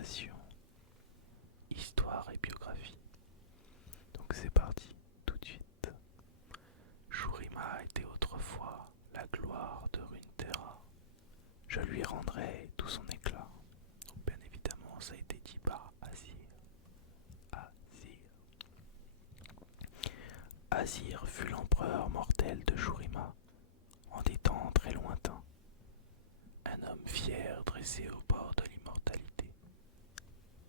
Conversation, histoire et biographie. Donc c'est parti, tout de suite. Shurima était autrefois la gloire de Runeterra. Je lui rendrai tout son éclat. Donc bien évidemment, ça a été dit par Azir. Azir fut l'empereur mortel de Shurima, en des temps très lointains. Un homme fier dressé au bord de l'immortalité.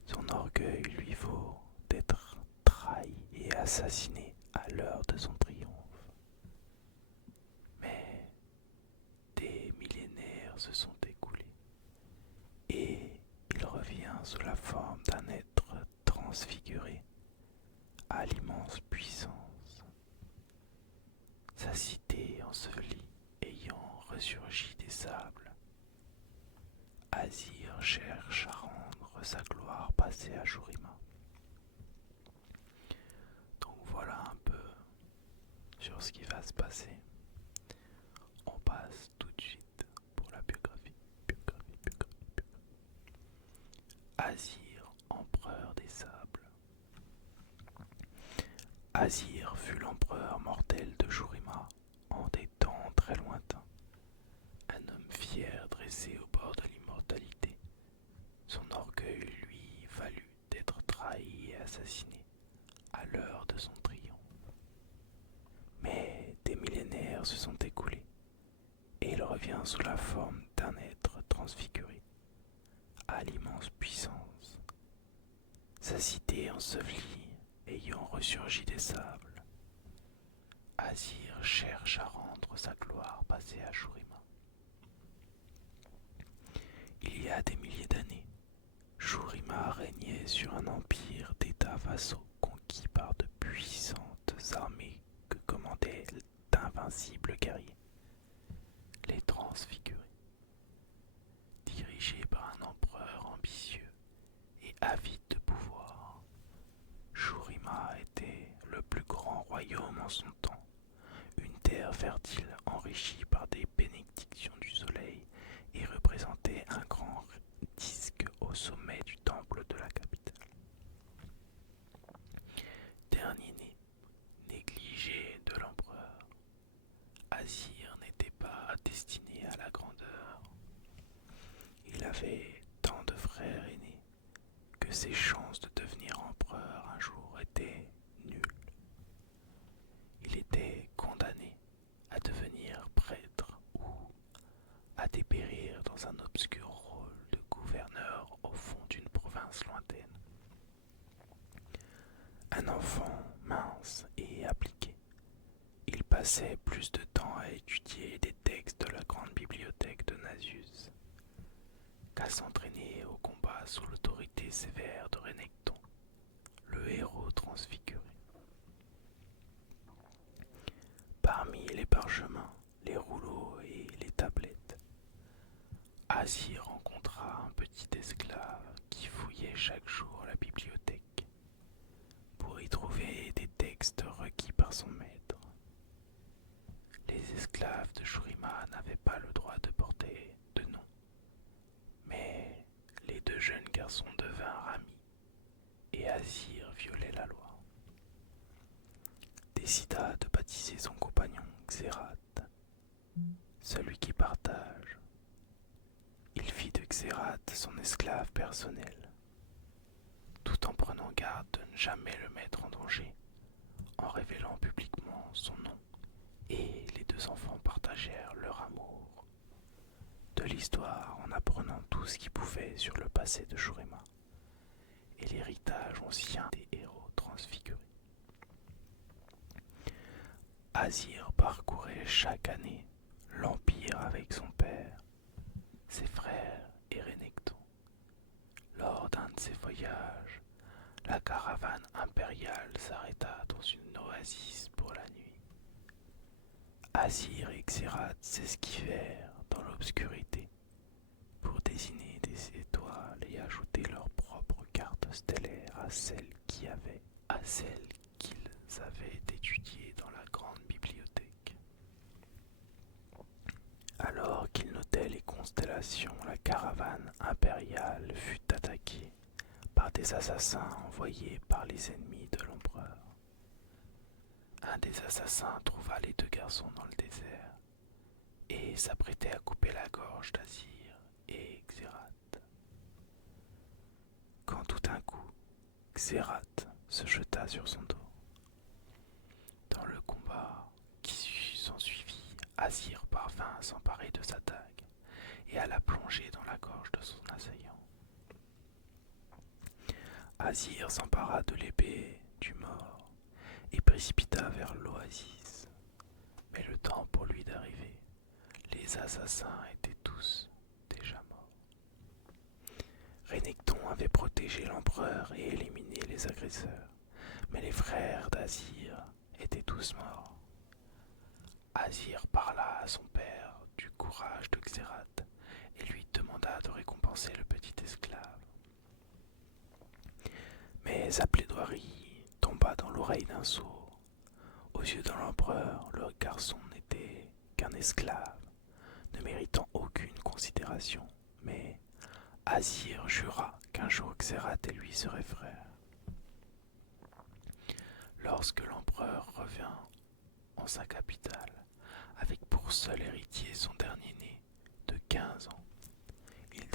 Son orgueil lui vaut d'être trahi et assassiné à l'heure de son triomphe. Mais des millénaires se sont écoulés et il revient sous la forme d'un être transfiguré à l'immense puissance. Sa cité ensevelie ayant ressurgi des sables, Azir cherche à rendre sa gloire passée à Shurima. Donc voilà un peu sur ce qui va se passer. On passe tout de suite pour la biographie. Azir, empereur des sables. Azir fut l'empereur mortel de Shurima en des temps très lointains. Un homme fier dressé au bord de l'immortalité. Son orgueil lui valut d'être trahi et assassiné à l'heure de son triomphe. Mais des millénaires se sont écoulés et il revient sous la forme d'un être transfiguré à l'immense puissance. Sa cité ensevelie ayant ressurgi des sables, Azir cherche à rendre sa gloire passée à Shurima. Il y a des milliers d'années, Shurima régnait sur un empire d'États vassaux conquis par de puissantes armées que commandaient d'invincibles guerriers, les transfigurés. Dirigés par un empereur ambitieux et avide de pouvoir, Shurima était le plus grand royaume en son temps, une terre fertile enrichie par des bénédictions du soleil et représentait un grand disque au sommet du temple de la capitale. Dernier né, négligé de l'empereur, Azir n'était pas destiné à la grandeur. Il avait tant de frères aînés que ses chances de devenir empereur un jour étaient nulles. Il était condamné à devenir prêtre ou à dépérir dans un obscur rôle de gouverneur au fond d'une province lointaine. Un enfant mince et appliqué, il passait plus de temps à étudier des textes de la grande bibliothèque de Nasus qu'à s'entraîner au combat sous l'autorité sévère de Renekton, le héros transfiguré. Parmi les parchemins, les rouleaux et les tablettes, Azir rencontra un petit esclave qui fouillait chaque jour la bibliothèque pour y trouver des textes requis par son maître. Les esclaves de Shurima n'avaient pas le droit de porter de nom, mais les deux jeunes garçons devinrent amis et Azir violait la loi. Décida de baptiser son compagnon Xerath, celui qui partage. Il fit de Xerath son esclave personnel, tout en prenant garde de ne jamais le mettre en danger, en révélant publiquement son nom, et les deux enfants partagèrent leur amour de l'histoire en apprenant tout ce qu'ils pouvaient sur le passé de Shurima et l'héritage ancien des héros transfigurés. Azir parcourait chaque année l'Empire avec son père, ses frères et Renekton. Lors d'un de ces voyages, la caravane impériale s'arrêta dans une oasis pour la nuit. Azir et Xerath s'esquivèrent dans l'obscurité pour désigner des étoiles et ajouter leur propre carte stellaire à celles qu'ils avaient étudiées dans la grande bibliothèque. Alors qu'ils notaient les constellations, la caravane impériale fut attaquée des assassins envoyés par les ennemis de l'empereur. Un des assassins trouva les deux garçons dans le désert et s'apprêtait à couper la gorge d'Azir et Xerath. Quand tout d'un coup, Xerath se jeta sur son dos. Dans le combat qui s'ensuivit, Azir parvint à s'emparer de sa dague et à la plonger dans la gorge de son assaillant. Azir s'empara de l'épée du mort et précipita vers l'oasis. Mais le temps pour lui d'arriver, les assassins étaient tous déjà morts. Renekton avait protégé l'empereur et éliminé les agresseurs, mais les frères d'Azir étaient tous morts. Azir parla à son père du courage de Xerath et lui demanda de récompenser le petit esclave. Mais sa plaidoirie tomba dans l'oreille d'un sourd. Aux yeux de l'empereur, le garçon n'était qu'un esclave, ne méritant aucune considération, mais Azir jura qu'un jour Xerath et lui seraient frères. Lorsque l'empereur revint en sa capitale, avec pour seul héritier son dernier-né de 15 ans, il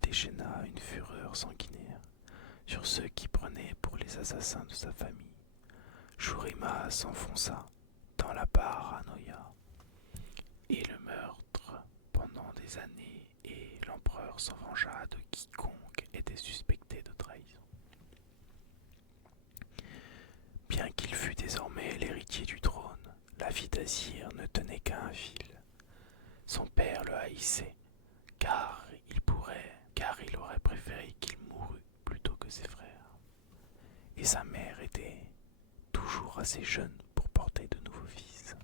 déchaîna une fureur sanguinaire sur ceux qui prenaient pour les assassins de sa famille. Shurima s'enfonça dans la paranoïa et le meurtre pendant des années, et l'empereur s'en vengea de quiconque était suspecté de trahison. Bien qu'il fût désormais l'héritier du trône, la vie d'Azir ne tenait qu'à un fil. Son père le haïssait, car il aurait préféré qu'il mourût plutôt que ses frères. Et sa mère était toujours assez jeune pour porter de nouveaux fils.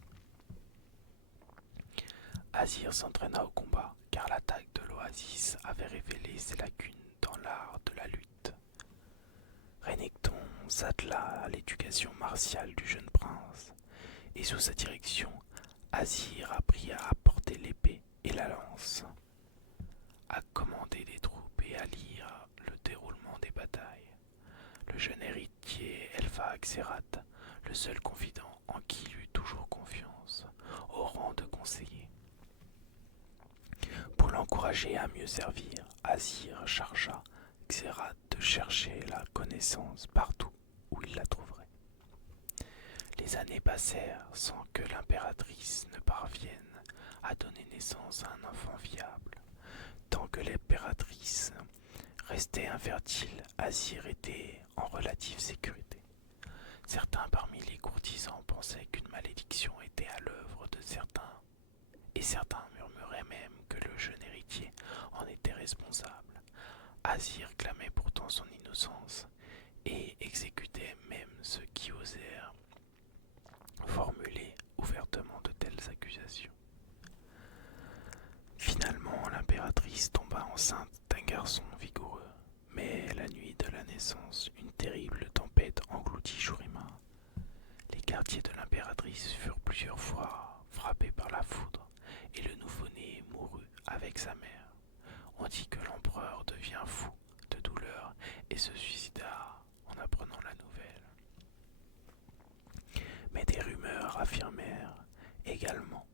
Azir s'entraîna au combat, car l'attaque de l'oasis avait révélé ses lacunes dans l'art de la lutte. Renekton s'attela à l'éducation martiale du jeune prince, et sous sa direction, Azir apprit à porter l'épée et la lance, à commander des troupes et à lire le déroulement des batailles. Le jeune héritier éleva Xerath, le seul confident en qui il eut toujours confiance, au rang de conseiller. Pour l'encourager à mieux servir, Azir chargea Xerath de chercher la connaissance partout où il la trouverait. Les années passèrent sans que l'impératrice ne parvienne à donner naissance à un enfant viable. Tant que l'impératrice restait infertile, Azir était en relative sécurité. Certains parmi les courtisans pensaient qu'une malédiction était à l'œuvre de certains, et certains murmuraient même que le jeune héritier en était responsable. Azir clamait pourtant son innocence et exécutait même ceux qui osèrent formuler ouvertement de telles accusations. Finalement, l'impératrice tomba enceinte d'un garçon vigoureux, mais la nuit de la naissance, une terrible tempête engloutit Shurima. Les quartiers de l'impératrice furent plusieurs fois frappés par la foudre, et le nouveau-né mourut avec sa mère. On dit que l'empereur devient fou de douleur et se suicida en apprenant la nouvelle. Mais des rumeurs affirmèrent également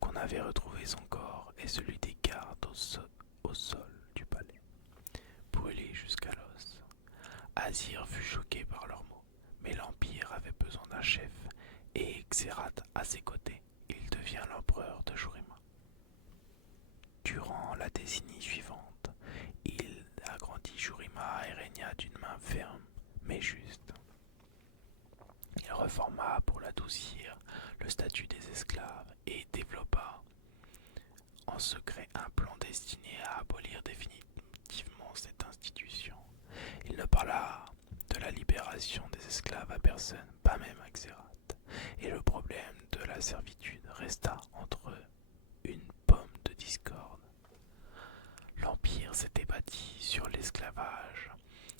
qu'on avait retrouvé son corps et celui des gardes au sol du palais, brûlés jusqu'à l'os. Azir fut choqué par leurs mots, mais l'Empire avait besoin d'un chef, et Xerath à ses côtés, il devient l'empereur de Shurima. Durant la décennie suivante, il agrandit Shurima et régna d'une main ferme, mais juste. Il reforma pour l'adoucir le statut des esclaves et développa en secret un plan destiné à abolir définitivement cette institution. Il ne parla de la libération des esclaves à personne, pas même à Xerath, et le problème de la servitude resta entre eux une pomme de discorde. L'Empire s'était bâti sur l'esclavage,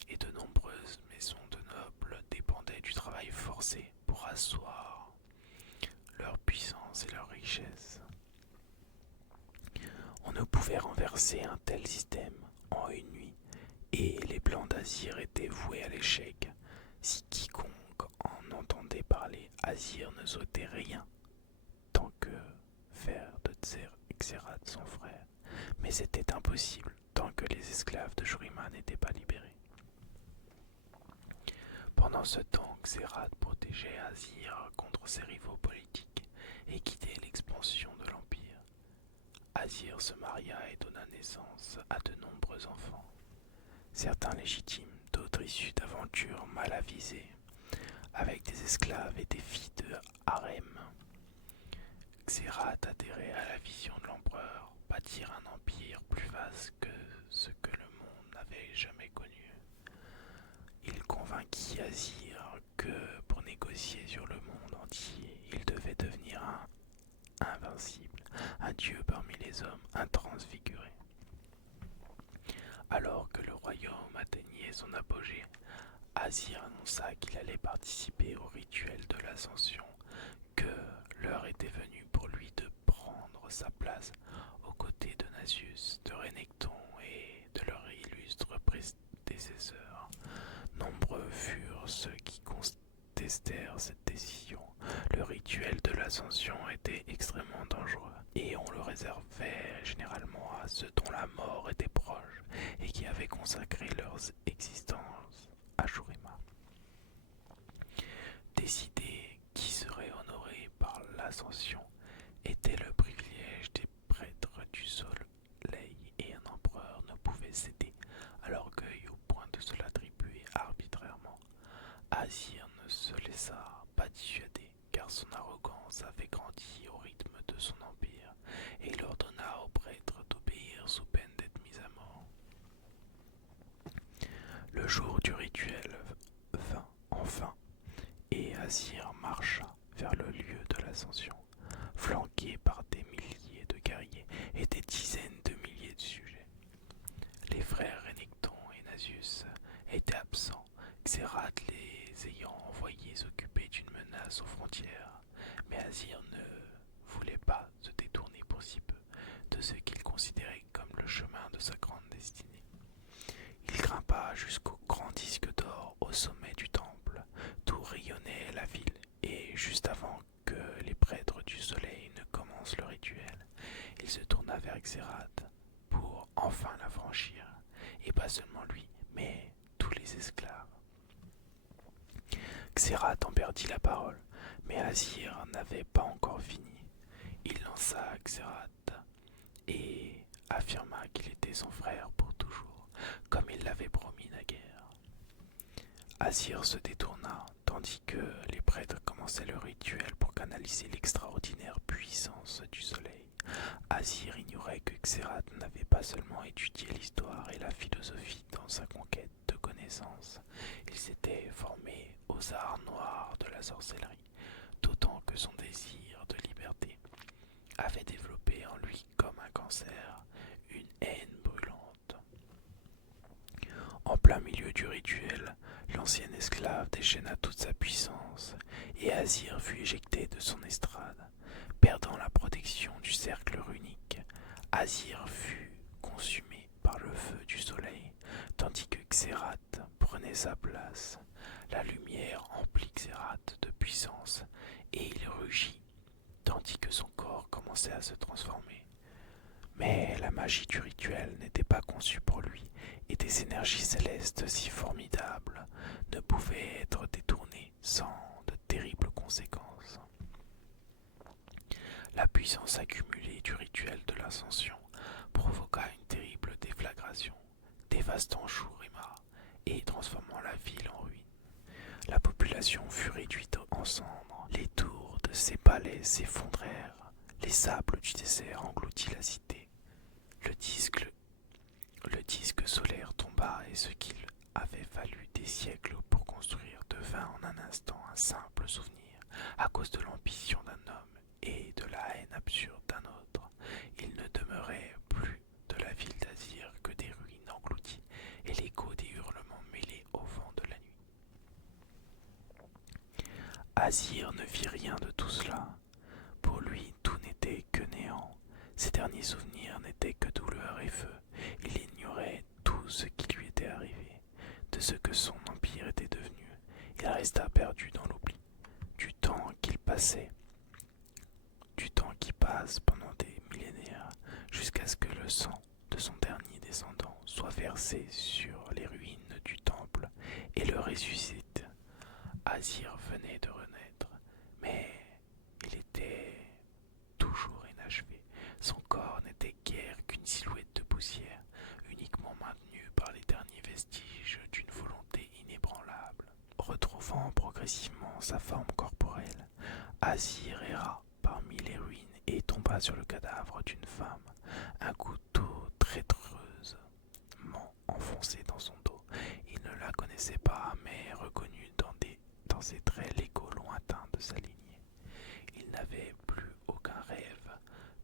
et de nombreuses maisons de nobles dépendaient du travail forcé pour asseoir leur puissance et leur richesse. On ne pouvait renverser un tel système en une nuit, et les plans d'Azir étaient voués à l'échec. Si quiconque en entendait parler, Azir ne souhaitait rien tant que faire de Xerath son frère. Mais c'était impossible tant que les esclaves de Shurima n'étaient pas libérés. Pendant ce temps, Xerath protégeait Azir contre ses rivaux politiques et guidait l'expansion de l'Empire. Azir se maria et donna naissance à de nombreux enfants, certains légitimes, d'autres issus d'aventures mal avisées, avec des esclaves et des filles de harem. Xerath adhérait à la vision de l'empereur, bâtir un empire plus vaste que ce que le monde n'avait jamais connu. Il convainquit Azir que pour négocier sur le monde entier, il devait devenir invincible, un dieu parmi les hommes, intransfiguré. Alors que le royaume atteignait son apogée, Azir annonça qu'il allait participer au rituel de l'ascension, que l'heure était venue pour lui de prendre sa place aux côtés de Nasus, de Renekton et de leurs illustres prédécesseurs. Nombreux furent ceux qui contestèrent cette décision. Le rituel de l'ascension était extrêmement dangereux et on le réservait généralement à ceux dont la mort était proche et qui avaient consacré leur existence à Shurima. Décider qui serait honoré par l'ascension était le privilège des prêtres du soleil et un empereur ne pouvait céder à l'orgueil au point de se l'attribuer arbitrairement. Azir ne se laissa pas dissuader car son arrogance avait grandi au rythme de son empire et il ordonna aux prêtres d'obéir sous peine d'être mis à mort. Le jour du rituel vint enfin et Azir marcha vers le lieu de l'ascension, flanqué par des milliers de guerriers et des dizaines de milliers de sujets. Les frères Renekton et Nasus étaient absents, Xerath les ayant envoyés s'occuper d'une menace aux frontières, mais Azir ne voulait pas se détourner pour si peu de ce qu'il considérait comme le chemin de sa grande destinée. Il grimpa jusqu'au grand disque d'or au sommet du temple, d'où rayonnait la ville, et juste avant que les prêtres du soleil ne commencent le rituel, il se tourna vers Xerath pour enfin la franchir, et pas seulement lui, mais tous les esclaves. Xerath en perdit la parole, mais Azir n'avait pas encore fini. Il lança Xerath et affirma qu'il était son frère pour toujours, comme il l'avait promis naguère. Azir se détourna, tandis que les prêtres commençaient le rituel pour canaliser l'extraordinaire puissance du soleil. Azir ignorait que Xerath n'avait pas seulement étudié l'histoire et la philosophie dans sa conquête de connaissances, il s'était formé aux arts noirs de la sorcellerie, d'autant que son désir de liberté avait développé en lui comme un cancer une haine brûlante. En plein milieu du rituel, l'ancien esclave déchaîna toute sa puissance et Azir fut éjecté de son estrade. Perdant la protection du cercle runique, Azir fut consumé par le feu du soleil, tandis que Xerath prenait sa place. La lumière emplit Xerath de puissance et il rugit, tandis que son corps commençait à se transformer. Mais la magie du rituel n'était pas conçue pour lui, et des énergies célestes si formidables ne pouvaient être détournées sans de terribles conséquences. La puissance accumulée du rituel de l'ascension provoqua une terrible déflagration, dévastant Shurima et transformant la ville en ruine. La population fut réduite en cendres, les tours de ses palais s'effondrèrent, les sables du désert engloutit la cité. Le disque solaire tomba et ce qu'il avait fallu des siècles pour construire devint en un instant un simple souvenir à cause de l'ambition d'un homme et de la haine absurde d'un autre. Il ne demeurait plus de la ville d'Azir que des ruines englouties et l'écho des hurlements mêlés au vent de la nuit. Azir ne vit rien de tout cela. Pour lui, tout n'était que néant. Ses derniers souvenirs n'étaient que douleur et feu. Il ignorait tout ce qui lui était arrivé. de ce que son empire était devenu. Il resta perdu dans l'oubli. Du temps qu'il passait, du temps qui passe pendant des millénaires, jusqu'à ce que le sang de son dernier descendant soit versé sur les ruines du temple et le ressuscite. Azir venait de renaître, mais il était toujours inachevé. Son corps n'était guère qu'une silhouette de poussière, uniquement maintenue par les derniers vestiges d'une volonté inébranlable. Retrouvant progressivement sa forme corporelle, Azir erra parmi les ruines et tomba sur le cadavre d'une femme, un couteau traîtreusement enfoncé dans son dos. Il ne la connaissait pas, mais reconnut dans ses traits l'écho lointain de sa lignée. Il n'avait plus aucun rêve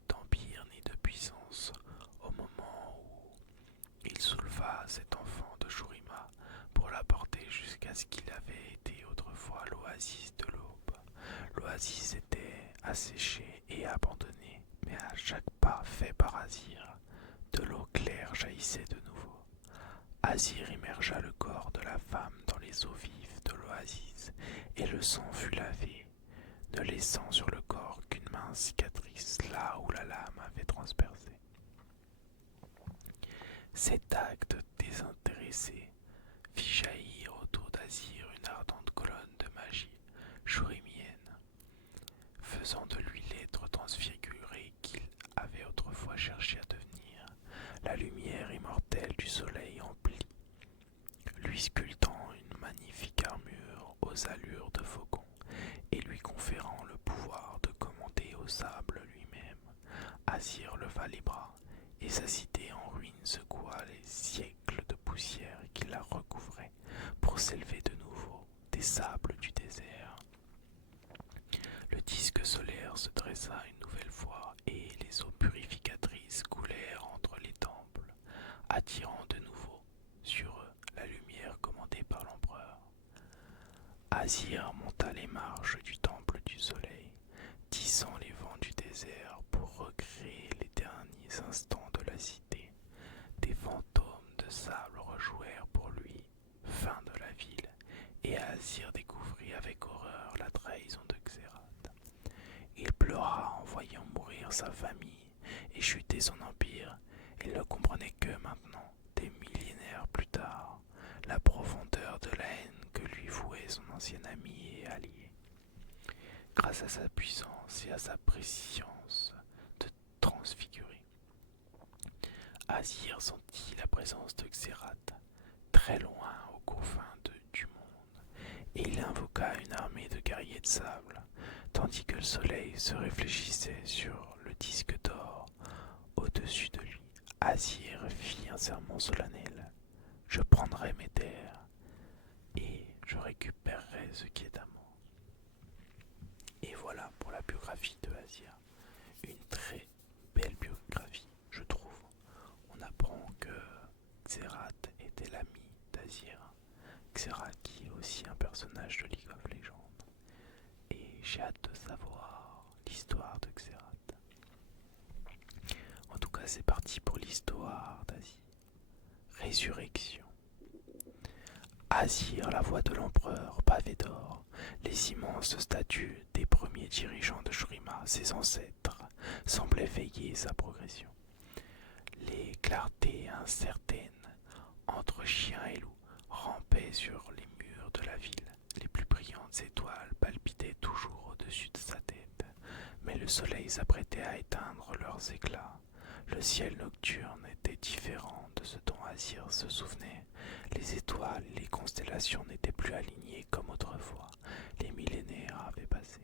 d'empire ni de puissance au moment où il souleva cet enfant de Shurima pour la porter jusqu'à ce qu'il avait été autrefois l'oasis de l'aube. L'oasis était asséchée et abandonnée, mais à chaque pas fait par Azir, de l'eau claire jaillissait de nouveau. Azir immergea le corps de la femme dans les eaux vives de l'oasis, et le sang fut lavé, ne laissant sur le corps qu'une mince cicatrice là où la lame avait transpercé. Cet acte désintéressé fit jaillir autour d'Azir une ardente colonne de magie shurimienne, faisant de lui l'être transfiguré qu'il avait autrefois cherché à devenir. La lumière immortelle du soleil emplit, lui sculptant une magnifique armure aux allures de faucon et lui conférant le pouvoir de commander au sable lui-même. Azir leva les bras et sa cité en ruine secoua les siècles de poussière qui la recouvraient pour s'élever de nouveau des sables du désert. Le disque solaire se dressa une nouvelle fois et les eaux purificatrices coulèrent entre les temples, attirant de nouveau sur eux la lumière commandée par l'empereur. Azir monta les marches du temple du soleil, tissant les vents du désert pour recréer les derniers instants de la cité. Des fantômes de sable rejouèrent pour lui, fin de la ville, et Azir découvrit avec horreur la trahison de Xerath. Il pleura en voyant mourir sa famille et chuter son empire. Il ne comprenait que maintenant, des millénaires plus tard, la profondeur de la haine que lui vouait son ancien ami et allié. Grâce à sa puissance et à sa préscience de transfigurer, Azir sentit la présence de Xerath, très loin aux confins du monde, et il invoqua une armée de guerriers de sable, tandis que le soleil se réfléchissait sur le disque d'or au-dessus de lui. Azir fit un serment solennel. Je prendrai mes terres et je récupérerai ce qui est à moi. Et voilà pour la biographie de Azir. Une très belle biographie, je trouve. On apprend que Xerath était l'ami d'Azir. Xerath qui est aussi un personnage de League of Legends. Et j'ai hâte de savoir l'histoire de Xerath. En tout cas, c'est parti pour l'histoire d'Azir. Résurrection. Azir, la voix de l'empereur, pavé d'or, les immenses statues des premiers dirigeants de Shurima, ses ancêtres, semblaient veiller sa progression. Les clartés incertaines, entre chiens et loups, rampaient sur les murs de la ville. Les plus brillantes étoiles palpitaient toujours au-dessus de sa tête, mais le soleil s'apprêtait à éteindre leurs éclats. Le ciel nocturne était différent de ce dont Azir se souvenait. Les étoiles et les constellations n'étaient plus alignées comme autrefois. Les millénaires avaient passé.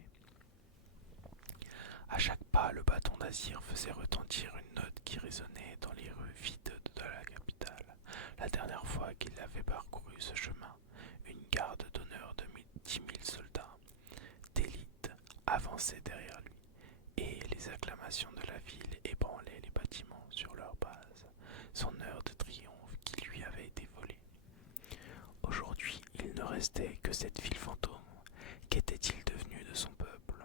À chaque pas, le bâton d'Azir faisait retentir une note qui résonnait dans les rues vides de la capitale. La dernière fois qu'il avait parcouru ce chemin, une garde d'honneur de 10 000 soldats d'élite avançait derrière lui, et les acclamations de la ville ébranlaient les bâtiments sur leur base, son heure de triomphe qui lui avait été volée. Aujourd'hui, il ne restait que cette ville fantôme. Qu'était-il devenu de son peuple?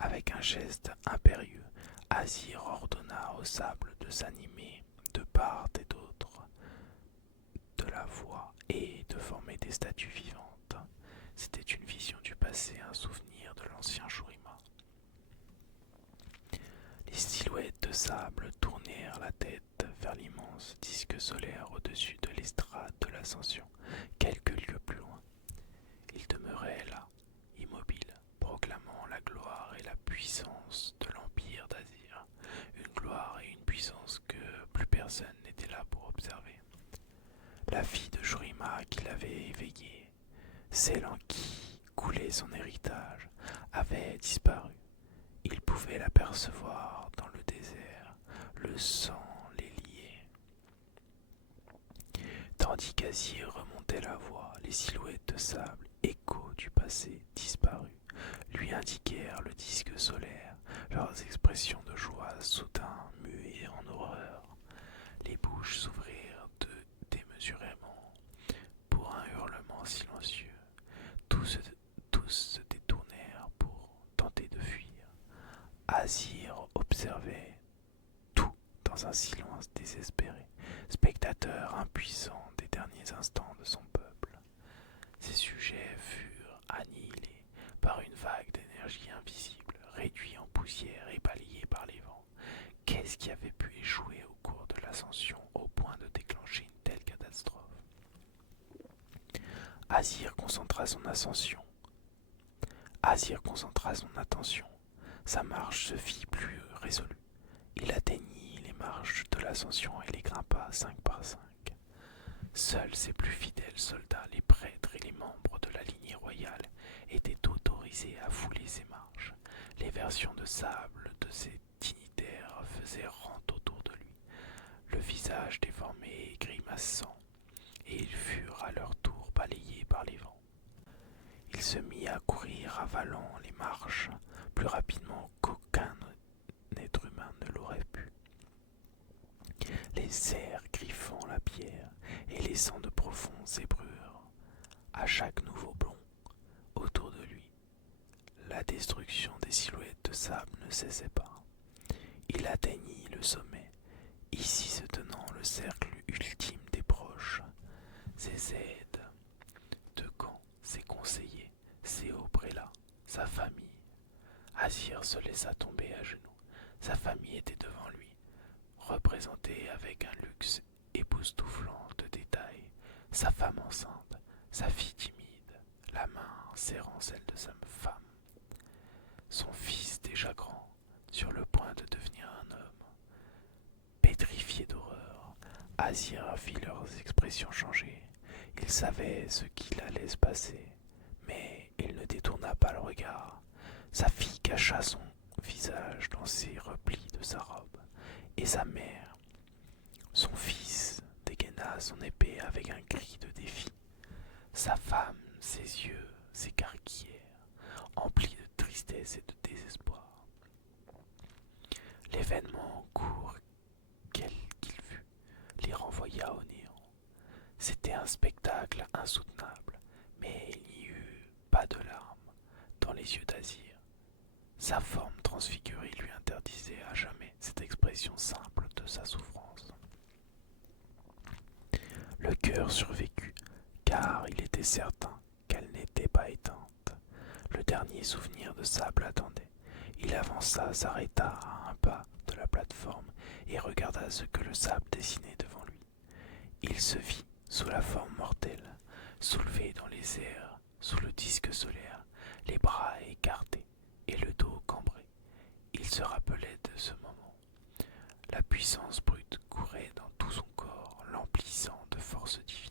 Avec un geste impérieux, Azir ordonna au sable de s'animer de part et d'autre de la voie et de former des statues vivantes. C'était une vision du passé, un souvenir de l'ancien Shurima. Les silhouettes de sable tournèrent la tête vers l'immense disque solaire au-dessus de l'estrade de l'ascension, quelques lieues plus loin. Ils demeuraient là, immobiles, proclamant la gloire et la puissance de l'Empire d'Azir, une gloire et une puissance que plus personne n'était là pour observer. La fille de Shurima qui l'avait éveillée, celle en qui coulait son héritage, avait disparu. Il pouvait l'apercevoir dans le désert, le sang les liait. Tandis qu'Azir remontait la voie, les silhouettes de sable, échos du passé disparu, lui indiquèrent le disque solaire, leurs expressions de joie soudain muées en horreur. Les bouches s'ouvrirent démesurément pour un hurlement silencieux. Tous se détournèrent pour tenter de fuir. Azir observait tout dans un silence désespéré, spectateur impuissant des derniers instants de son peuple. Ses sujets furent annihilés par une vague d'énergie invisible, réduits en poussière et balayés par les vents. Qu'est-ce qui avait pu échouer au cours de l'ascension au point de déclencher une telle catastrophe? Azir concentra son attention. Sa marche se fit plus résolue. Il atteignit les marches de l'ascension et les grimpa 5 par 5. Seuls ses plus fidèles soldats, les prêtres et les membres de la lignée royale étaient autorisés à fouler ses marches. Les versions de sable de ces dignitaires faisaient rente autour de lui, le visage déformé et grimaçant, et ils furent à leur tour balayés par les vents. Il se mit à courir avalant les marches plus rapidement qu'aucun être humain ne l'aurait pu. Les cerfs griffant la pierre et laissant de profondes zébrures à chaque nouveau bond autour de lui. La destruction des silhouettes de sable ne cessait pas. Il atteignit le sommet, ici se tenant le cercle ultime des proches, ses aides de camp, ses conseillers, ses hauts prélats, sa famille. Azir se laissa tomber à genoux. Sa famille était devant lui, représentée avec un luxe époustouflant de détails, sa femme enceinte, sa fille timide, la main serrant celle de sa femme, son fils déjà grand, sur le point de devenir un homme. Pétrifié d'horreur, Azir vit leurs expressions changer. Il savait ce qu'il allait se passer, mais il ne détourna pas le regard. Sa fille cacha son visage dans ses replis de sa robe, et sa mère, son fils, dégaina son épée avec un cri de défi. Sa femme, ses yeux s'écarquillèrent, emplis de tristesse et de désespoir. L'événement court qu'il fut les renvoya au néant. C'était un spectacle insoutenable, mais il n'y eut pas de larmes dans les yeux d'Azir. Sa forme transfigurée lui interdisait à jamais cette expression simple de sa souffrance. Le cœur survécut, car il était certain qu'elle n'était pas éteinte. Le dernier souvenir de sable attendait. Il avança, s'arrêta à un pas de la plateforme et regarda ce que le sable dessinait devant lui. Il se vit sous la forme mortelle, soulevé dans les airs, sous le disque solaire, les bras écartés et le dos cambré. Il se rappelait de ce moment. La puissance brute courait dans tout son corps, l'emplissant de force divine.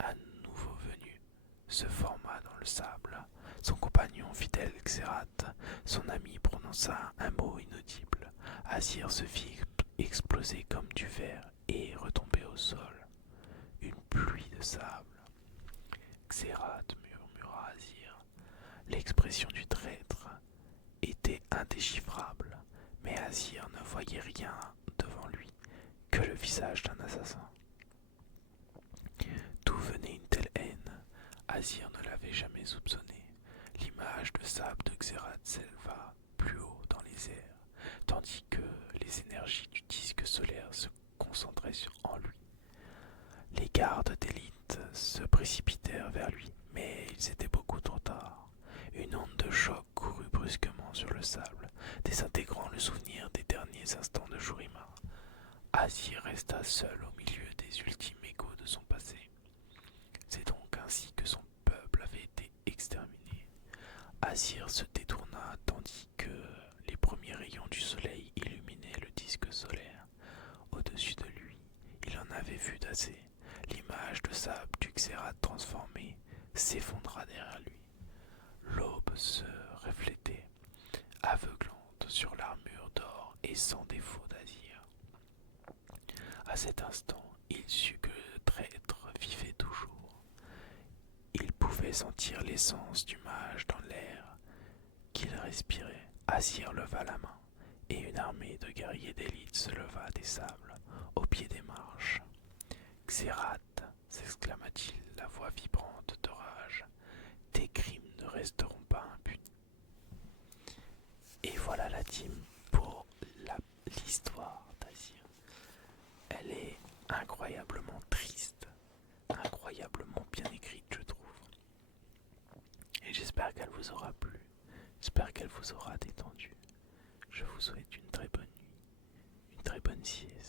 Un nouveau venu se forma dans le sable. Son compagnon fidèle Xerath, son ami, prononça un mot inaudible. Azir se fit exploser comme du verre et retomber au sol. Une pluie de sable. Xerath, murmura Azir. L'expression du traître était indéchiffrable, mais Azir ne voyait rien devant lui que le visage d'un assassin. D'où venait une telle haine? Azir ne l'avait jamais soupçonné. L'image de sable de Xerath s'éleva plus haut dans les airs, tandis que les énergies du disque solaire se concentraient en lui. Les gardes d'élite se précipitèrent vers lui, mais ils étaient beaucoup trop tard. Une onde de choc courut brusquement sur le sable, désintégrant le souvenir des derniers instants de Shurima. Azir resta seul au milieu des ultimes échos de son passé. C'est donc ainsi que son peuple avait été exterminé. Azir se détourna tandis que les premiers rayons du soleil illuminaient le disque solaire. Au-dessus de lui, il en avait vu d'assez. L'image de sable du Xerath transformé s'effondra derrière lui. L'aube se reflétait, aveuglante sur l'armure d'or et sans défaut d'Azir. À cet instant, il sut que le traître vivait toujours. Il pouvait sentir l'essence du mage dans l'air qu'il respirait. Azir leva la main, et une armée de guerriers d'élite se leva des sables, au pied des marches. « Xerath !» s'exclama-t-il, la voix vibrante de rage. « Tes crimes ne resteront pas impunis. » Et voilà la team pour l'histoire d'Azir. Elle est incroyablement triste, incroyablement bien écrite, je trouve. Et j'espère qu'elle vous aura plu, j'espère qu'elle vous aura détendu. Je vous souhaite une très bonne nuit, une très bonne sieste.